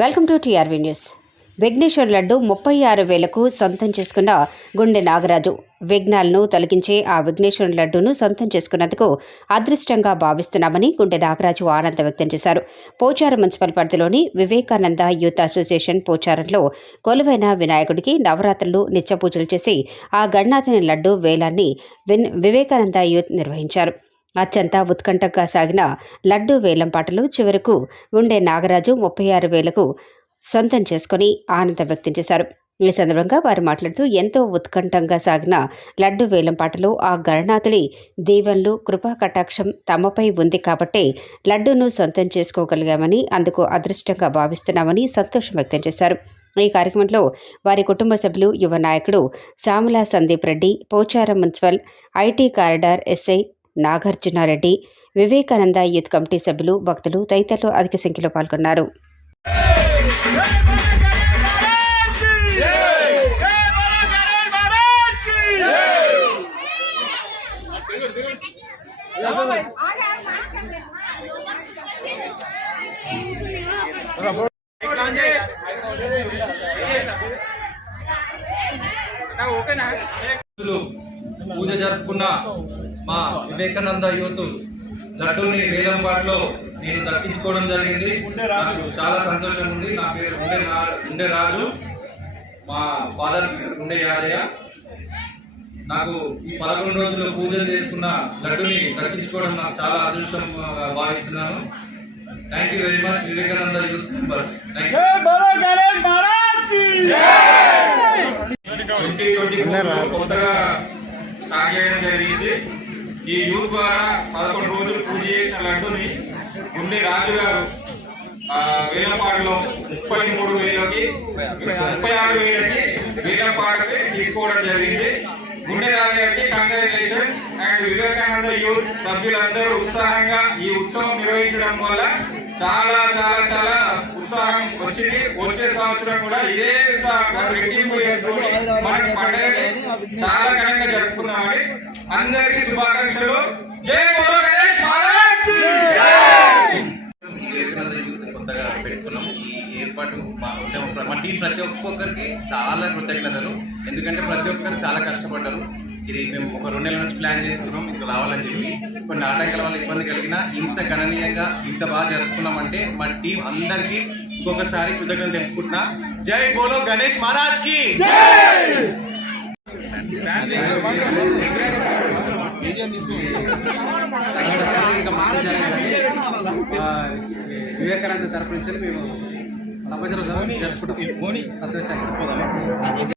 Welcome to TRV news. Vigneshwar laddu ముప్పై ఆరు వేలకు సొంతం చేసుకున్న గుండె నాగరాజు. విఘ్నాలను తొలగించే ఆ విఘ్నేశ్వర్ లడ్డును సొంతం చేసుకున్నందుకు అదృష్టంగా భావిస్తున్నామని గుండె నాగరాజు ఆనందం వ్యక్తం చేశారు. పోచారం మున్సిపల్ పరిధిలోని వివేకానంద యూత్ అసోసియేషన్ పోచారంలో కొలువైన వినాయకుడికి నవరాత్రులు నిత్య పూజలు చేసి ఆ గణనాథుని లడ్డు వేలాన్ని విన్ వివేకానంద యూత్ నిర్వహించారు. అత్యంత ఉత్కంఠగా సాగిన లడ్డూ వేలం పాటలు చివరకు ఉండే నాగరాజు ముప్పై ఆరు వేలకు సొంతం చేసుకుని ఆనందం వ్యక్తం చేశారు. ఈ సందర్భంగా వారు మాట్లాడుతూ ఎంతో ఉత్కంఠంగా సాగిన లడ్డు వేలం పాటలు ఆ గణనాథుడి దీవెనలు కృపా కటాక్షం తమపై ఉంది కాబట్టే లడ్డూను సొంతం చేసుకోగలిగామని అందుకు అదృష్టంగా భావిస్తున్నామని సంతోషం వ్యక్తం చేశారు. ఈ కార్యక్రమంలో వారి కుటుంబ సభ్యులు యువ నాయకుడు Shyamala Sandeep Reddy Pocharam municipal IT corridor SI Nagarjunareddy Vivekananda youth committee సభ్యులు భక్తులు తదితరులు అధిక సంఖ్యలో పాల్గొన్నారు. పూజ జరుపుకున్న మా వివేకానంద యూత్ లడ్డూని వేలంపాట్లో నేను దక్కించుకోవడం జరిగింది. నాకు చాలా సంతోషం ఉంది. నా పేరు ఉండే నా- ఉండే రాజు. మా ఫాదర్ ఉండే యాదయ్య. నాకు ఈ పదకొండు రోజులు పూజలు చేసుకున్న లడ్డుని దక్కించుకోవడం నాకు చాలా అదృష్టం భావిస్తున్నాను. Thank you very much Vivekananda youth members. Thank you twenty twenty కొత్తగా స్టార్ట్ చేయడం జరిగింది. ఈ యూత్ ద్వారా పదకొండు రోజులు పూజ చేసిన లడ్డుని ఉండే రాజుగారు వేలపాడులో ముప్పై మూడు వేలకి ముప్పై ఆరు వేలకి వేలపాటకి తీసుకోవడం జరిగింది. Gunde Raju congratulations and Vivekananda youth సభ్యులందరూ ఉత్సాహంగా ఈ ఉత్సవం నిర్వహించడం వల్ల చాలా చాలా చాలా ఉత్సాహం వచ్చింది వచ్చే సంవత్సరం కూడా ఇదే రెట్టింపు చేసుకుని పండుగని చాలా ఘనంగా జరుపుకున్నామని అందరికీ శుభాకాంక్షలు. జై బోలో గణేష్ మహారాజ్! కి జై! వివేకానంద యూత్ కొత్తగా పెట్టుకున్నాం ఈ ఏర్పాటు మా టీం ప్రతి ఒక్కొక్కరికి చాలా కృతజ్ఞతలు. ఎందుకంటే ప్రతి ఒక్కరు చాలా కష్టపడ్డారు. ఇది మేము ఒక రెండు నెలల నుంచి ప్లాన్ చేసుకున్నాం ఇంకా రావాలని చెప్పి. కొన్ని ఆటంకాల వల్ల ఇబ్బంది కలిగిన ఇంత గణనీయంగా ఇంత బాగా జరుపుకున్నామంటే మా టీం అందరికీ ఇంకొకసారి కృతజ్ఞతలు తెలుపుకుంటున్నా. జై బోలో గణేష్ మహారాజ్కి వివేకానంద తరఫు నుంచి మేము సంవత్సరం జరుపుకుంటాం. సంతోషంగా.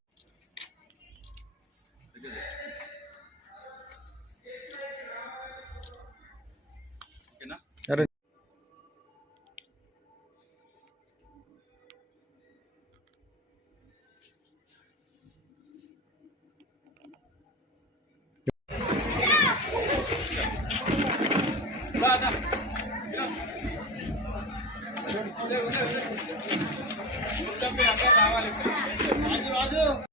రావాలి. రాజు రాజు.